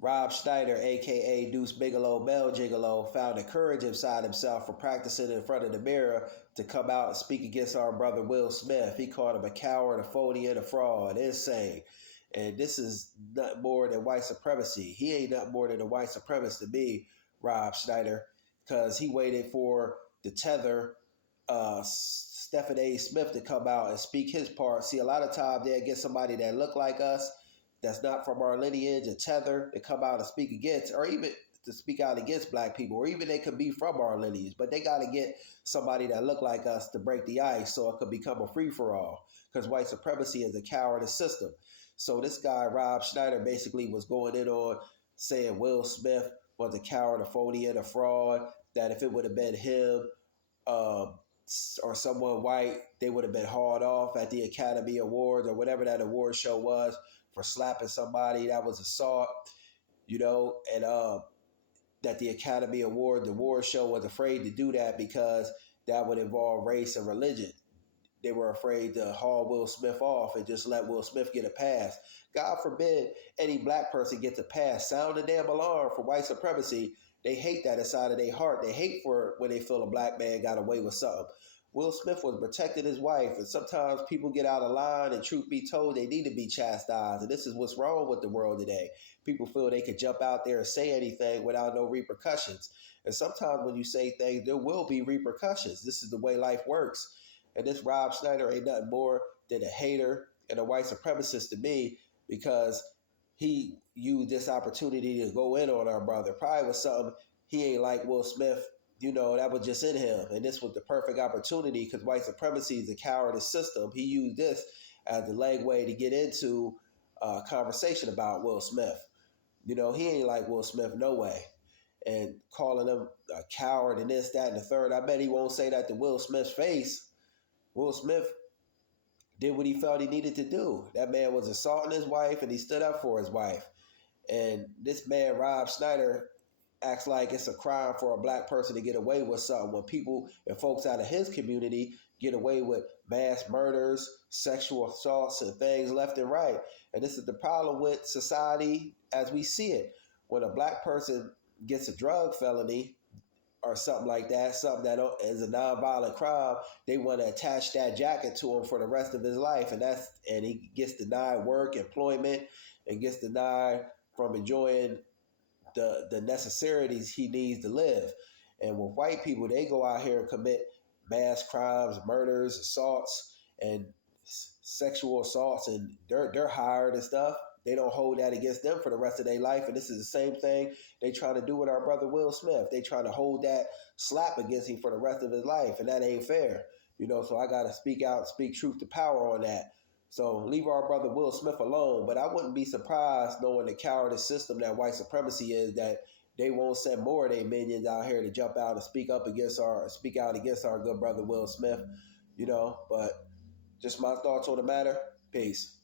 Rob Schneider, aka Deuce Bigelow, Mel Gigolo, found the courage inside himself for practicing in front of the mirror to come out and speak against our brother Will Smith. He called him a coward, a phony, and a fraud. Insane. And this is nothing more than white supremacy. He ain't nothing more than a white supremacist to me, Rob Schneider, because he waited for the tether Stephen A. Smith to come out and speak his part. See, a lot of times they'll get somebody that look like us, that's not from our lineage, a tether, to come out and speak against, or even to speak out against black people, or even they could be from our lineage, but they got to get somebody that look like us to break the ice so it could become a free-for-all, because white supremacy is a cowardice system. So this guy, Rob Schneider, basically was going in on saying Will Smith was a coward, a phony, and a fraud, that if it would have been him or someone white, they would have been hauled off at the Academy Awards or whatever that award show was for slapping somebody. That was assault, and that the Academy Award, the award show, was afraid to do that because that would involve race and religion. They were afraid to haul Will Smith off and just let Will Smith get a pass. God forbid any black person gets a pass. Sound the damn alarm for white supremacy. They hate that inside of their heart. They hate for when they feel a black man got away with something. Will Smith was protecting his wife, and sometimes people get out of line, and truth be told, they need to be chastised. And this is what's wrong with the world today. People feel they could jump out there and say anything without no repercussions. And sometimes when you say things, there will be repercussions. This is the way life works. And this Rob Schneider ain't nothing more than a hater and a white supremacist to me, because he used this opportunity to go in on our brother. Probably was something he ain't like Will Smith, that was just in him. And this was the perfect opportunity because white supremacy is a cowardice system. He used this as the leg way to get into a conversation about Will Smith. He ain't like Will Smith, no way. And calling him a coward and this, that, and the third. I bet he won't say that to Will Smith's face. Will Smith did what he felt he needed to do. That man was assaulting his wife, and he stood up for his wife. And this man, Rob Schneider, acts like it's a crime for a black person to get away with something when people and folks out of his community get away with mass murders, sexual assaults, and things left and right. And this is the problem with society as we see it. When a black person gets a drug felony or something like that, something that is a nonviolent crime, they want to attach that jacket to him for the rest of his life. And he gets denied work, employment, and gets denied from enjoying the necessities he needs to live. And with white people, they go out here and commit mass crimes, murders, assaults, and sexual assaults, and they're hired and stuff. They don't hold that against them for the rest of their life. And this is the same thing they try to do with our brother Will Smith. They try to hold that slap against him for the rest of his life, and that ain't fair. So I got to speak out, speak truth to power on that. So leave our brother Will Smith alone. But I wouldn't be surprised, knowing the cowardice system that white supremacy is, that they won't send more of their minions out here to jump out and speak out against our good brother Will Smith. But just my thoughts on the matter. Peace.